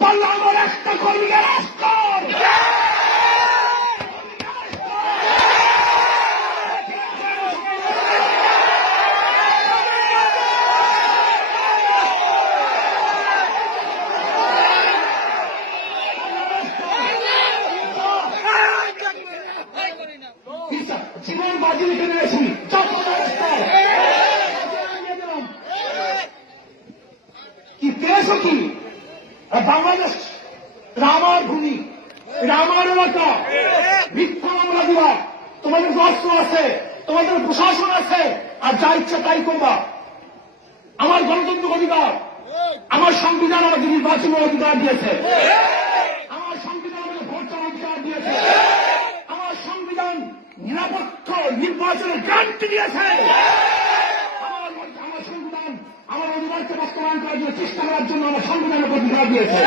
পারলে আমার একটা কর্মীকে অ্যারেস্ট কর। জীবন বাজি রেখে নিয়েছি, কি পেয়েছ কি? বাংলাদেশ এটা আমার ভূমি, এটা আমার এলাকা। মিথ্যা মামলা দিবা, তোমাদের অস্ত্র আছে, তোমাদের প্রশাসন আছে, আর যা ইচ্ছা তাই করবা। আমার গণতন্ত্র অধিকার, আমার সংবিধান আমাকে নির্বাচনের অধিকার দিয়েছে, আমার সংবিধান আমাকে ভোট দেওয়ার অধিকার দিয়েছে, আমার সংবিধান নিরাপত্তা নির্বাচনের গ্যারান্টি দিয়েছে। আমার সংবিধান আমার অধিকারকে বাস্তবায়ন করার জন্য চেষ্টা করার জন্য আমার সংবিধানের অধিকার দিয়েছে।